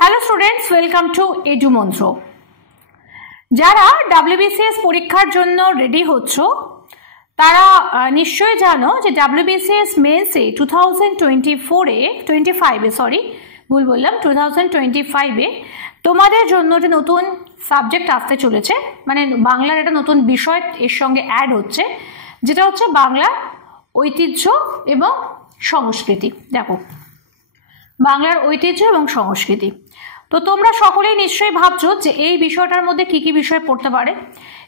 Hello students, welcome to Edumantra. যারা WBCS পরীক্ষার জন্য রেডি হচ্ছ তারা নিশ্চয়ই জানো যে ডাব্লিউবিসিএস মেন্সে 2025-এ তোমাদের জন্য একটা নতুন সাবজেক্ট আসতে চলেছে, মানে বাংলার একটা নতুন বিষয় এর সঙ্গে অ্যাড হচ্ছে, যেটা হচ্ছে বাংলার ঐতিহ্য এবং সংস্কৃতি। দেখো, বাংলার ঐতিহ্য এবং সংস্কৃতি। তো তোমরা সকলেই নিশ্চয়ই ভাবছো যে এই বিষয়টার মধ্যে কি কি বিষয় পড়তে পারে,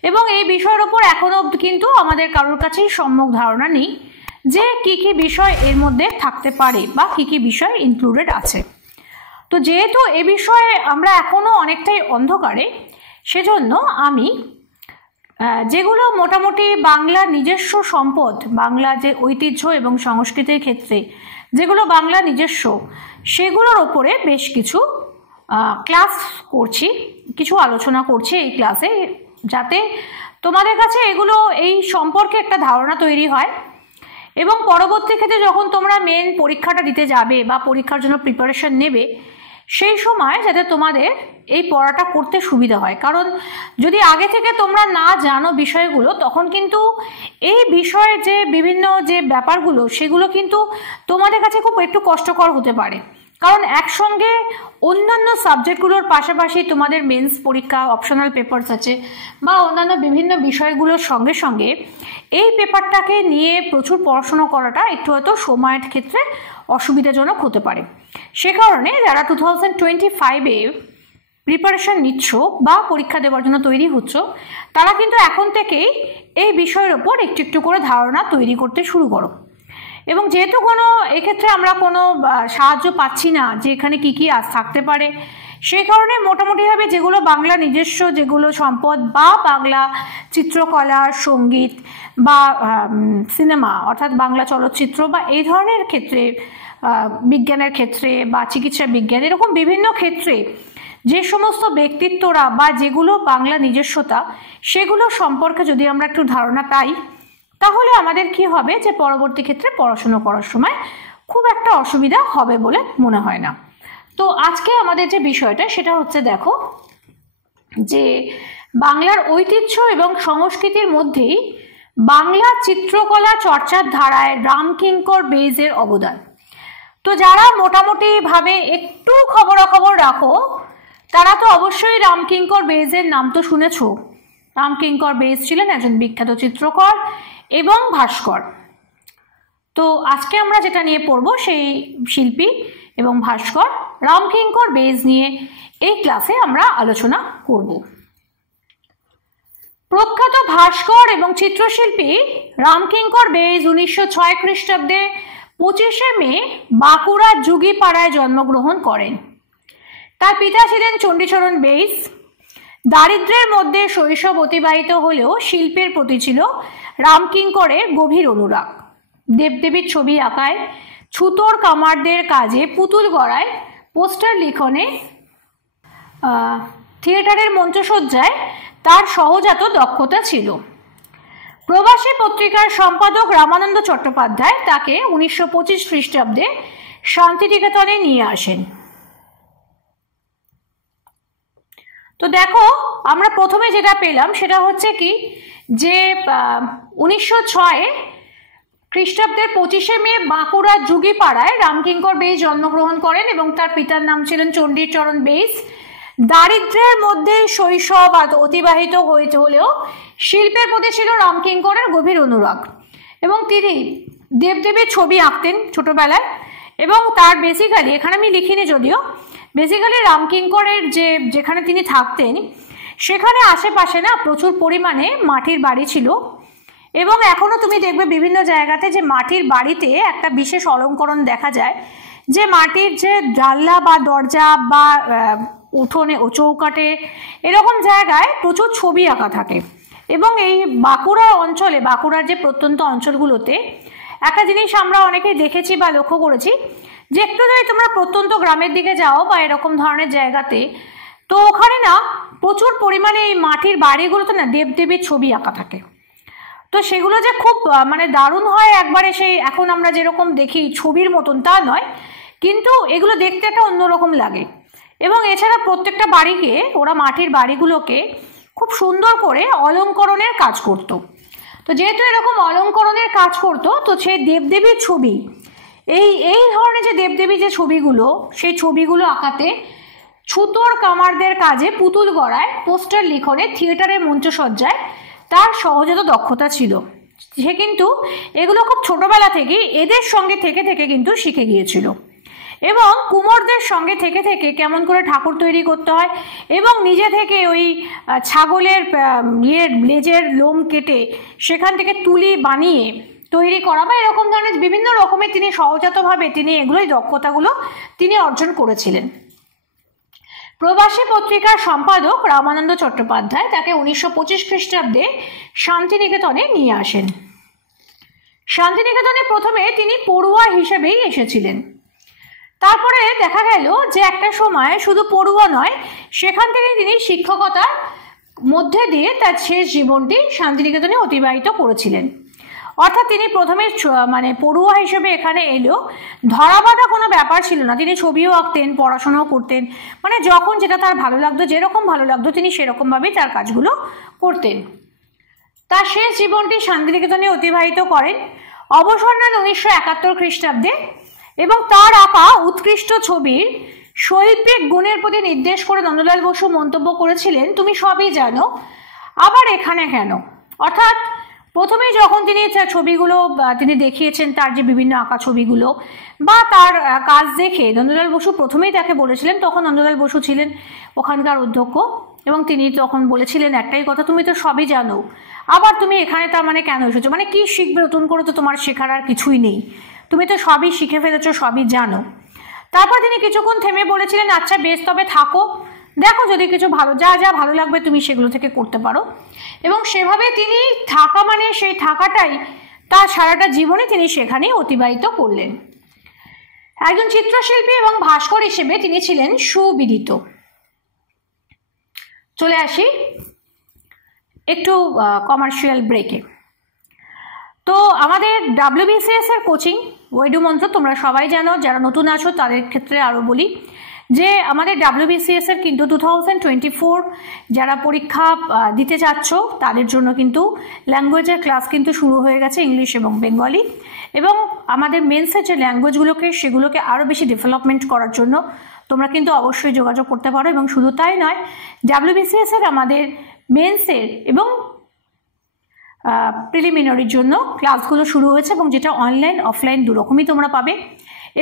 এবং এই বিষয়ের উপর এখনো কিন্তু আমাদের কারোর কাছেই সম্যক ধারণা নেই যে কি কি বিষয় এর মধ্যে থাকতে পারে বা কি কি বিষয় ইনক্লুডেড আছে। তো যেহেতু এ বিষয়ে আমরা এখনো অনেকটাই অন্ধকারে, সেজন্য আমি যেগুলো মোটামুটি বাংলার নিজস্ব সম্পদ, বাংলা যে ঐতিহ্য এবং সংস্কৃতির ক্ষেত্রে যেগুলো বাংলা নিজস্ব, সেগুলোর ওপরে বেশ কিছু ক্লাস করছি, কিছু আলোচনা করছি এই ক্লাসে, যাতে তোমাদের কাছে এগুলো এই সম্পর্কে একটা ধারণা তৈরি হয় এবং পরবর্তী ক্ষেত্রে যখন তোমরা মেন পরীক্ষাটা দিতে যাবে বা পরীক্ষার জন্য প্রিপারেশন নেবে, সেই সময় যাতে তোমাদের এই পড়াটা করতে সুবিধা হয়। কারণ যদি আগে থেকে তোমরা না জানো বিষয়গুলো, তখন কিন্তু এই বিষয়ে যে বিভিন্ন যে ব্যাপারগুলো সেগুলো কিন্তু তোমাদের কাছে খুব একটু কষ্টকর হতে পারে। কারণ একসঙ্গে অন্যান্য সাবজেক্টগুলোর পাশাপাশি তোমাদের মেন্স পরীক্ষা, অপশনাল পেপারস আছে বা অন্যান্য বিভিন্ন বিষয়গুলোর সঙ্গে সঙ্গে এই পেপারটাকে নিয়ে প্রচুর পড়াশোনা করাটা একটু হয়তো সময়ের ক্ষেত্রে অসুবিধাজনক হতে পারে। সে কারণে যারা 2025-এ প্রিপারেশন নিচ্ছ বা পরীক্ষা দেওয়ার জন্য তৈরি হচ্ছ, তারা কিন্তু এখন থেকেই এই বিষয়ের ওপর একটু একটু করে ধারণা তৈরি করতে শুরু করো। এবং যেহেতু কোনো এক্ষেত্রে আমরা কোনো সাহায্য পাচ্ছি না যে এখানে কী কী থাকতে পারে, সেই কারণে মোটামুটিভাবে যেগুলো বাংলা নিজস্ব যেগুলো সম্পদ বা বাংলা চিত্রকলা, সঙ্গীত বা সিনেমা অর্থাৎ বাংলা চলচ্চিত্র বা এই ধরনের ক্ষেত্রে, বিজ্ঞানের ক্ষেত্রে বা চিকিৎসা বিজ্ঞান, এরকম বিভিন্ন ক্ষেত্রে যে সমস্ত ব্যক্তিত্বরা বা যেগুলো বাংলা নিজস্বতা, সেগুলো সম্পর্কে যদি আমরা একটু ধারণা পাই, তাহলে আমাদের কি হবে যে পরবর্তী ক্ষেত্রে পড়াশোনা করার সময় খুব একটা অসুবিধা হবে বলে মনে হয় না। তো আজকে আমাদের যে বিষয়টা সেটা হচ্ছে, দেখো যে বাংলার ঐতিহ্য এবং সংস্কৃতির মধ্যেই বাংলা চিত্রকলা চর্চার ধারায় রামকিঙ্কর বেইজের অবদান। তো যারা মোটামুটি ভাবে একটু খবরাখবর রাখো, তারা তো অবশ্যই রামকিঙ্কর বেইজের নাম তো শুনেছো। রামকিঙ্কর বেইজ ছিলেন একজন বিখ্যাত চিত্রকর এবং ভাস্কর। তো আজকে আমরা যেটা নিয়ে পড়বো সেই শিল্পী এবং ভাস্কর রামকিঙ্কর বেইজ নিয়ে এই ক্লাসে আমরা আলোচনা করব। প্রখ্যাত ভাস্কর এবং চিত্রশিল্পী রামকিঙ্কর বেইজ 1906 খ্রিস্টাব্দে 25শে মে বাঁকুড়া যুগীপাড়ায় জন্মগ্রহণ করেন। তার পিতা ছিলেন চণ্ডীচরণ বেইজ। দারিদ্র্যের মধ্যে শৈশব অতিবাহিত হলেও শিল্পের প্রতি ছিল রামকিঙ্করের গভীর অনুরাগ। দেবদেবীর ছবি আঁকায়, ছুতোর কামারদের কাজে, পুতুল গড়ায়, পোস্টার লিখনে, থিয়েটারের মঞ্চসজ্জায় তার সহজাত দক্ষতা ছিল। প্রবাসী পত্রিকার সম্পাদক রামানন্দ চট্টোপাধ্যায় তাকে 1925 খ্রিস্টাব্দে শান্তিনিকেতনে নিয়ে আসেন। তো দেখো, আমরা প্রথমে যেটা পেলাম সেটা হচ্ছে কি, যে 1906 খ্রিস্টাব্দের 25শে মে বাঁকুড়া যুগীপাড়ায় রামকিঙ্কর বেইজ জন্মগ্রহণ করেন এবং তার পিতার নাম ছিলেন চণ্ডীচরণ বেইজ। দারিদ্র্যের মধ্যে শৈশব অতিবাহিত হয়েছে হলেও শিল্পের প্রতি ছিল রামকিঙ্করের গভীর অনুরাগ, এবং তিনি দেবদেবীর ছবি আঁকতেন ছোটবেলায়। এবং তার বেসিক্যালি, এখানে আমি লিখিনি যদিও, বেসিক্যালি রামকিঙ্করের যেখানে তিনি থাকতেন সেখানে আশেপাশে না প্রচুর পরিমাণে মাটির বাড়ি ছিল, এবং এখনো তুমি দেখবে বিভিন্ন জায়গাতে যে মাটির বাড়িতে একটা বিশেষ অলঙ্করণ দেখা যায়, যে মাটির যে জানলা বা দরজা বা উঠোনে ও চৌকাঠে এরকম জায়গায় প্রচুর ছবি আঁকা থাকে। এবং এই বাঁকুড়া অঞ্চলে, বাঁকুড়ার যে প্রত্যন্ত অঞ্চলগুলোতে একটা জিনিস আমরা অনেকেই দেখেছি বা লক্ষ্য করেছি, যে একটু যদি তোমরা প্রত্যন্ত গ্রামের দিকে যাও বা এরকম ধরনের জায়গাতে, তো ওখানে না প্রচুর পরিমাণে এই মাটির বাড়িগুলোতে না দেবদেবীর ছবি আঁকা থাকে। তো সেগুলো যে খুব মানে দারুণ হয়, একবারে সেই এখন আমরা যেরকম দেখি ছবির মতন তা নয়, কিন্তু এগুলো দেখতে একটা অন্যরকম লাগে। এবং এছাড়া প্রত্যেকটা বাড়িকে, ওরা মাটির বাড়িগুলোকে খুব সুন্দর করে অলঙ্করণের কাজ করত। তো যেহেতু এরকম অলঙ্করণের কাজ করত, তো সেই দেবদেবীর ছবি, এই ধরনের যে দেবদেবী যে ছবিগুলো, সেই ছবিগুলো আঁকাতে ছুতোর কামারদের কাজে, পুতুল গড়ায়, পোস্টার লিখনে, থিয়েটারে, মঞ্চসজ্জায় তার সহজাত দক্ষতা ছিল। সে কিন্তু এগুলো খুব ছোটবেলা থেকেই এদের সঙ্গে থেকে থেকে কিন্তু শিখে গিয়েছিল এবং কুমোরদের সঙ্গে থেকে থেকে কেমন করে ঠাকুর তৈরি করতে হয় এবং নিজে থেকে ওই ছাগলের লেজের লোম কেটে সেখান থেকে তুলি বানিয়ে তৈরি করা বা এরকম ধরনের বিভিন্ন রকমের তিনি সহজাতভাবে তিনি এগুলোই দক্ষতাগুলো তিনি অর্জন করেছিলেন। প্রবাসী পত্রিকার সম্পাদক রামানন্দ চট্টোপাধ্যায় তাকে 1925 খ্রিস্টাব্দে শান্তিনিকেতনে নিয়ে আসেন। শান্তিনিকেতনে প্রথমে তিনি পড়ুয়া হিসেবেই এসেছিলেন। তারপরে দেখা গেল যে একটা সময় শুধু পড়ুয়া নয়, সেখান থেকে তিনি শিক্ষকতার মধ্যে দিয়ে তার শেষ জীবনটি শান্তিনিকেতনে অতিবাহিত করেছিলেন। অর্থাৎ তিনি প্রথমে মানে পড়ুয়া হিসেবে এখানে এলেও ধরাবাঁধা কোনো ব্যাপার ছিল না। তিনি ছবিও আঁকতেন, পড়াশোনাও করতেন, মানে যখন যেটা তার ভালো লাগতো, যেরকম ভালো লাগতো তিনি সেরকমভাবেই তার কাজগুলো করতেন। তার শেষ জীবনটি শান্তিনিকেতনে অতিবাহিত করেন। অবসর নেন 1971 খ্রিস্টাব্দে এবং তার আঁকা উৎকৃষ্ট ছবির শৈল্পিক গুণের প্রতি নির্দেশ করে নন্দলাল বসু মন্তব্য করেছিলেন, তুমি সবই জানো, আবার এখানে কেন? অর্থাৎ প্রথমেই যখন তিনি ছবিগুলো তিনি দেখিয়েছেন, তার যে বিভিন্ন আঁকা ছবিগুলো বা তার কাজ দেখে নন্দলাল বসু প্রথমেই তাকে বলেছিলেন, তখন নন্দলাল বসু ছিলেন ওখানকার অধ্যক্ষ এবং তিনি তখন বলেছিলেন একটাই কথা, তুমি তো সবই জানো, আবার তুমি এখানে তার মানে কেন এসেছো, মানে কি শিখবে নতুন করে? তো তোমার শেখার আর কিছুই নেই, তুমি তো সবই শিখে ফেলেছো, সবই জানো। তারপর তিনি কিছুক্ষণ থেমে বলেছিলেন, আচ্ছা বেশ, তবে থাকো, দেখো যদি কিছু ভালো, যা যা ভালো লাগবে তুমি সেগুলো থেকে করতে পারো। এবং সেভাবে তিনি থাকা, মানে সেই থাকাটাই তার সারাটা জীবনে তিনি সেখানেই অতিবাহিত করলেন। একজন চিত্রশিল্পী এবং ভাস্কর হিসেবে তিনি ছিলেন সুবিদিত। চলে আসি একটু কমার্শিয়াল ব্রেকে। তো আমাদের WBCS এর কোচিং ওয়েডু মন্ত্র তোমরা সবাই জানো, যারা নতুন আছো তাদের ক্ষেত্রে আরও বলি যে আমাদের WBCS এর কিন্তু 2024 যারা পরীক্ষা দিতে যাচ্ছ তাদের জন্য কিন্তু ল্যাঙ্গুয়েজের ক্লাস কিন্তু শুরু হয়ে গেছে, ইংলিশ এবং বেঙ্গলি। এবং আমাদের মেন্সের যে ল্যাঙ্গুয়েজগুলোকে সেগুলোকে আরও বেশি ডেভেলপমেন্ট করার জন্য তোমরা কিন্তু অবশ্যই যোগাযোগ করতে পারো। এবং শুধু তাই নয়, WBCS এর আমাদের মেন্সের এবং প্রিলিমিনারির জন্য ক্লাসগুলো শুরু হয়েছে এবং যেটা অনলাইন অফলাইন দুরকমই তোমরা পাবে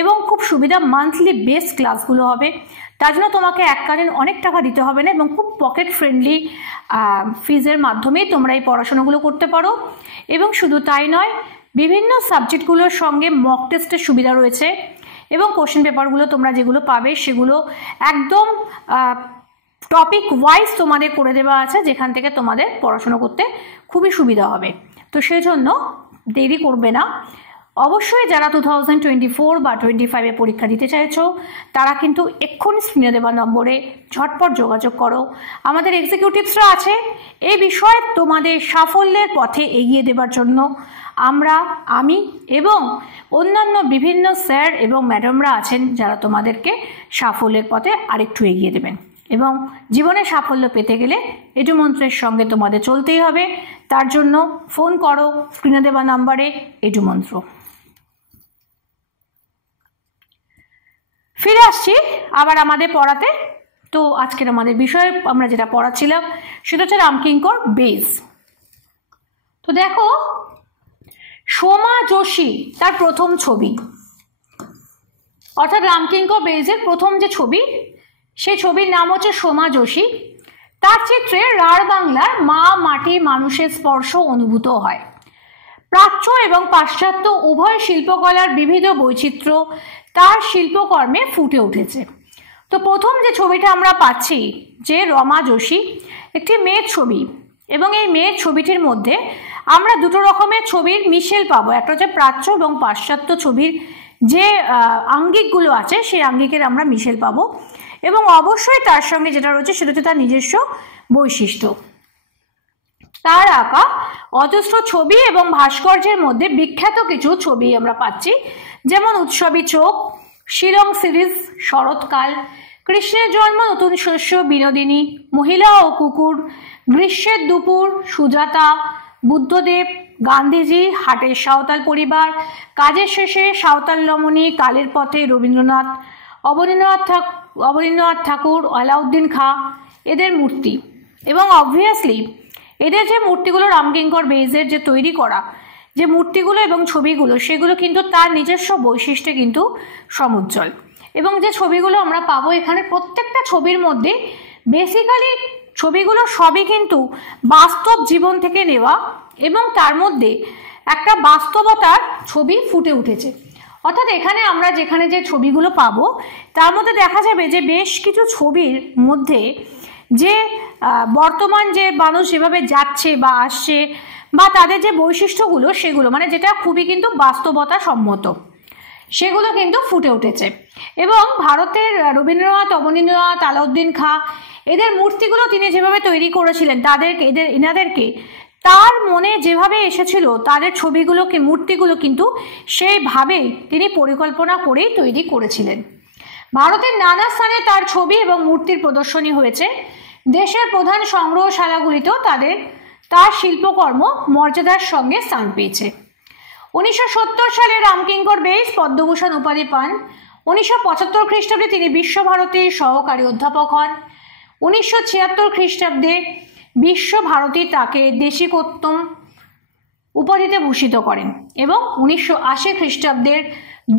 এবং খুব সুবিধা মান্থলি বেস ক্লাসগুলো হবে। তার জন্য তোমাকে এককালীন অনেক টাকা দিতে হবে না এবং খুব পকেট ফ্রেন্ডলি ফিজের মাধ্যমেই তোমরা এই পড়াশোনাগুলো করতে পারো। এবং শুধু তাই নয়, বিভিন্ন সাবজেক্টগুলোর সঙ্গে মক টেস্টের সুবিধা রয়েছে এবং কোশ্চেন পেপারগুলো তোমরা যেগুলো পাবে সেগুলো একদম টপিক ওয়াইজ তোমাদের করে দেওয়া আছে, যেখান থেকে তোমাদের পড়াশোনা করতে খুবই সুবিধা হবে। তো সেই জন্য দেরি করবে না, অবশ্যই যারা 2024 বা 25-এ পরীক্ষা দিতে চাইছো তারা কিন্তু এক্ষুনি স্ক্রিনে দেওয়া নম্বরে ঝটপট যোগাযোগ করো। আমাদের এক্সিকিউটিভসরা আছে এই বিষয়ে তোমাদের সাফল্যের পথে এগিয়ে দেবার জন্য। আমি এবং অন্যান্য বিভিন্ন স্যার এবং ম্যাডামরা আছেন যারা তোমাদেরকে সাফল্যের পথে আরেকটু এগিয়ে দেবেন। এবং জীবনে সাফল্য পেতে গেলে এডু মন্ত্রের সঙ্গে তোমাদের চলতেই হবে। তার জন্য ফোন করো স্ক্রিনে দেওয়া নাম্বারে এডু মন্ত্র। ফিরে আসছি আবার আমাদের পড়াতে। তো আজকের আমাদের বিষয় আমরা যেটা পড়াচ্ছিলাম সেটা হচ্ছে রামকিঙ্কর বেইজ। তো দেখো, সোমা যোশী তার প্রথম ছবি, অর্থাৎ রামকিঙ্কর বেইজের প্রথম যে ছবি, সেই ছবির নাম হচ্ছে সোমা যোশী। তার চিত্রে রাঢ় বাংলার মা মাটি মানুষের স্পর্শ অনুভূত হয়। প্রাচ্য এবং পাশ্চাত্য উভয় শিল্পকলার বিবিধ বৈচিত্র্য তার শিল্পকর্মে ফুটে উঠেছে। তো প্রথম যে ছবিটা আমরা পাচ্ছি যে রমা যোশী, একটি মেয়ের ছবি, এবং এই মেয়ের ছবিটির মধ্যে আমরা দুটো রকমের ছবির মিশেল পাবো। একটা হচ্ছে প্রাচ্য এবং পাশ্চাত্য ছবির যে আঙ্গিকগুলো আছে সেই আঙ্গিকের আমরা মিশেল পাবো এবং অবশ্যই তার সঙ্গে যেটা রয়েছে সেটা হচ্ছে তার নিজস্ব বৈশিষ্ট্য। তার আঁকা অজস্র ছবি এবং ভাস্কর্যের মধ্যে বিখ্যাত কিছু ছবি আমরা পাচ্ছি, যেমন উৎসবী চোখ, শিলং সিরিজ, শরৎকাল, কৃষ্ণের জন্ম, নতুন শস্য, বিনোদিনী, মহিলা ও কুকুর, গ্রীষ্মের দুপুর, সুজাতা, বুদ্ধদেব, গান্ধীজি, হাটের সাঁওতাল পরিবার, কাজের শেষে, সাঁওতাল রমণী, কালের পথে, রবীন্দ্রনাথ, অবনীন্দ্রনাথ ঠাকুর, আলাউদ্দিন খাঁ, এদের মূর্তি। এবং অবভিয়াসলি এদের যে মূর্তিগুলো রামকিঙ্কর বেইজের যে তৈরি করা যে মূর্তিগুলো এবং ছবিগুলো, সেগুলো কিন্তু তার নিজস্ব বৈশিষ্ট্যে কিন্তু সমুজ্জ্বল। এবং যে ছবিগুলো আমরা পাবো এখানে, প্রত্যেকটা ছবির মধ্যে বেসিক্যালি ছবিগুলো সবই কিন্তু বাস্তব জীবন থেকে নেওয়া এবং তার মধ্যে একটা বাস্তবতার ছবি ফুটে উঠেছে। অর্থাৎ এখানে আমরা যেখানে যে ছবিগুলো পাবো তার মধ্যে দেখা যাবে যে বেশ কিছু ছবির মধ্যে যে বর্তমান যে মানুষ যেভাবে যাচ্ছে বা আসছে বা তাদের যে বৈশিষ্ট্যগুলো, সেগুলো মানে যেটা খুবই কিন্তু বাস্তবতা সম্মত, সেগুলো কিন্তু ফুটে উঠেছে। এবং ভারতের রবীন্দ্রনাথ, অবনীন্দ্রনাথ, আলাউদ্দিন খাঁ, এদের মূর্তিগুলো তিনি যেভাবে তৈরি করেছিলেন, এনাদেরকে তার মনে যেভাবে এসেছিল তাদের ছবিগুলোকে, মূর্তিগুলো কিন্তু সেইভাবেই তিনি পরিকল্পনা করেই তৈরি করেছিলেন। ভারতের নানা স্থানে তার ছবি এবং মূর্তির প্রদর্শনী হয়েছে। দেশের প্রধান সংগ্রহশালাগুলিতেও তার শিল্পকর্ম মর্যাদার সঙ্গে স্থান পেয়েছে। 1970 সালে রামকিঙ্কর বেইজ পদ্মভূষণ উপাধি পান। 1975 খ্রিস্টাব্দে তিনি বিশ্বভারতীর সহকারী অধ্যাপক হন। 1976 খ্রিস্টাব্দে বিশ্বভারতী তাকে দেশিকোত্তম উপাধিতে ভূষিত করেন এবং 1980 খ্রিস্টাব্দের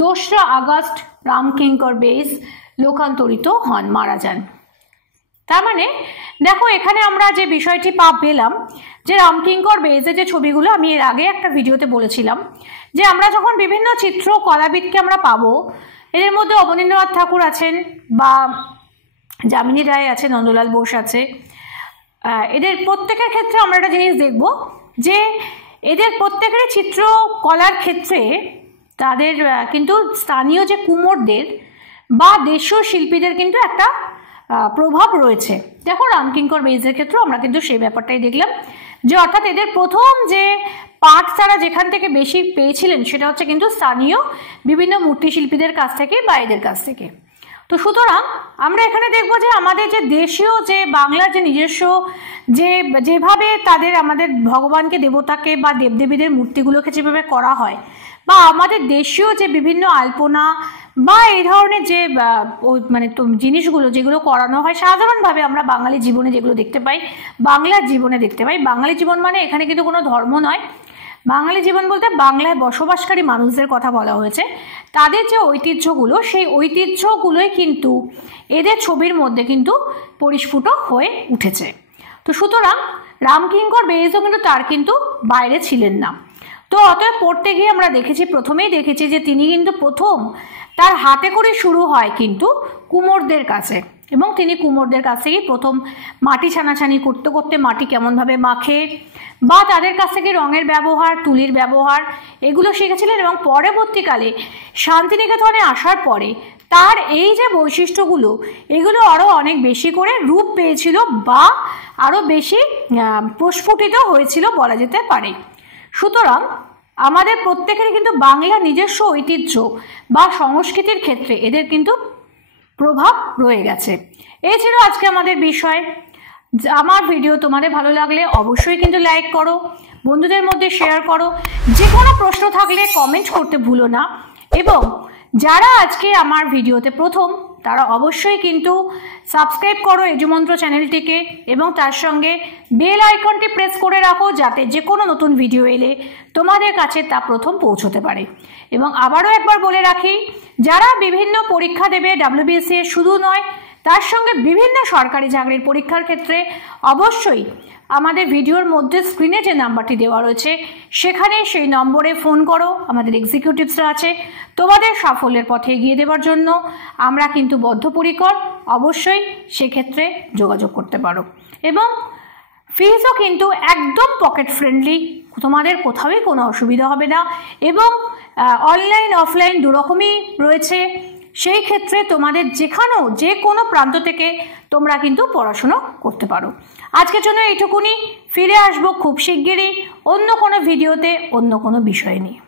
2 আগস্ট রামকিঙ্কর বেইজ লোকান্তরিত হন, মারা যান। তার মানে দেখো এখানে আমরা যে বিষয়টি পেলাম যে রামকিঙ্কর বেইজের যে ছবিগুলো, আমি এর আগে একটা ভিডিওতে বলেছিলাম যে আমরা যখন বিভিন্ন চিত্র কলাবিদকে আমরা পাবো, এদের মধ্যে অবনীন্দ্রনাথ ঠাকুর আছেন বা যামিনী রায় আছে, নন্দলাল বোস আছে, এদের প্রত্যেকের ক্ষেত্রে আমরা একটা জিনিস দেখব যে এদের প্রত্যেকের চিত্রকলার ক্ষেত্রে তাদের কিন্তু স্থানীয় যে কুমোরদের বা দেশীয় শিল্পীদের কিন্তু একটা প্রভাব রয়েছে। দেখো রামকিঙ্কর বেইজের ক্ষেত্রেও আমরা কিন্তু সেই ব্যাপারটাই দেখলাম যে অর্থাৎ এদের প্রথম যে পাঠ তারা যেখান থেকে বেশি পেয়েছিলেন সেটা হচ্ছে কিন্তু স্থানীয় বিভিন্ন মূর্তিশিল্পীদের কাছ থেকে বা এদের কাছ থেকে। তো সুতরাং আমরা এখানে দেখব যে আমাদের যে দেশীয় যে বাংলার যে নিজস্ব যেভাবে তাদের আমাদের ভগবানকে, দেবতাকে বা দেবদেবীদের মূর্তিগুলোকে যেভাবে করা হয়, বা আমাদের দেশীয় যে বিভিন্ন আলপনা বা এই ধরনের যে মানে জিনিসগুলো যেগুলো করানো হয় সাধারণভাবে আমরা বাঙালি জীবনে যেগুলো দেখতে পাই, বাংলার জীবনে দেখতে পাই। বাঙালি জীবন মানে এখানে কিন্তু কোনো ধর্ম নয়, বাঙালি জীবন বলতে বাংলায় বসবাসকারী মানুষদের কথা বলা হয়েছে। তাদের যে ঐতিহ্যগুলো, সেই ঐতিহ্যগুলোই কিন্তু এদের ছবির মধ্যে কিন্তু পরিস্ফুট হয়ে উঠেছে। তো সুতরাং রামকিঙ্কর বেইজও কিন্তু তার কিন্তু বাইরে ছিলেন না। তো অতএব পড়তে গিয়ে আমরা প্রথমেই দেখেছি যে তিনি কিন্তু প্রথম তার হাতে করে শুরু হয় কিন্তু কুমোরদের কাছে, এবং তিনি কুমোরদের কাছ থেকেই প্রথম মাটি ছানাছানি করতে করতে মাটি কেমনভাবে মাখে বা তাদের কাছ থেকে রঙের ব্যবহার, তুলির ব্যবহার, এগুলো শিখেছিলেন। এবং পরবর্তীকালে শান্তিনিকেতনে আসার পরে তার এই যে বৈশিষ্ট্যগুলো, এগুলো আরও অনেক বেশি করে রূপ পেয়েছিল বা আরও বেশি প্রস্ফুটিত হয়েছিল বলা যেতে পারে। সুতরাং আমাদের প্রত্যেকেরই কিন্তু বাংলা নিজস্ব ঐতিহ্য বা সংস্কৃতির ক্ষেত্রে এদের কিন্তু প্রভাব রয়ে গেছে। এই ছিল আজকে আমাদের বিষয়। আমার ভিডিও তোমাদের ভালো লাগলে অবশ্যই কিন্তু লাইক করো, বন্ধুদের মধ্যে শেয়ার করো, যে কোনো প্রশ্ন থাকলে কমেন্ট করতে ভুলো না। এবং যারা আজকে আমার ভিডিওতে প্রথম, তারা অবশ্যই কিন্তু সাবস্ক্রাইব করো এজুমন্ত্র চ্যানেলটিকে এবং তার সঙ্গে বেল আইকনটি প্রেস করে রাখো, যাতে যে কোনো নতুন ভিডিও এলে তোমাদের কাছে তা প্রথম পৌঁছতে পারে। এবং আবারও একবার বলে রাখি, যারা বিভিন্ন পরীক্ষা দেবে WBSC শুধু নয়, তার সঙ্গে বিভিন্ন সরকারি চাকরির পরীক্ষার ক্ষেত্রে অবশ্যই আমাদের ভিডিওর মধ্যে স্ক্রিনে যে নাম্বারটি দেওয়া রয়েছে সেখানে সেই নম্বরে ফোন করো। আমাদের এক্সিকিউটিভসরা আছে তোমাদের সাফল্যের পথে এগিয়ে দেওয়ার জন্য। আমরা কিন্তু বদ্ধপরিকর, অবশ্যই সেক্ষেত্রে যোগাযোগ করতে পারো। এবং ফিজও কিন্তু একদম পকেট ফ্রেন্ডলি, তোমাদের কোথাওই কোনো অসুবিধা হবে না। এবং অনলাইন অফলাইন দুরকমই রয়েছে। সেই ক্ষেত্রে তোমাদের যে কোনো প্রান্ত থেকে তোমরা কিন্তু পড়াশুনো করতে পারো। আজকের জন্য এইটুকুনি, ফিরে আসবো খুব শিগগিরই অন্য কোনো ভিডিওতে অন্য কোনো বিষয় নিয়ে।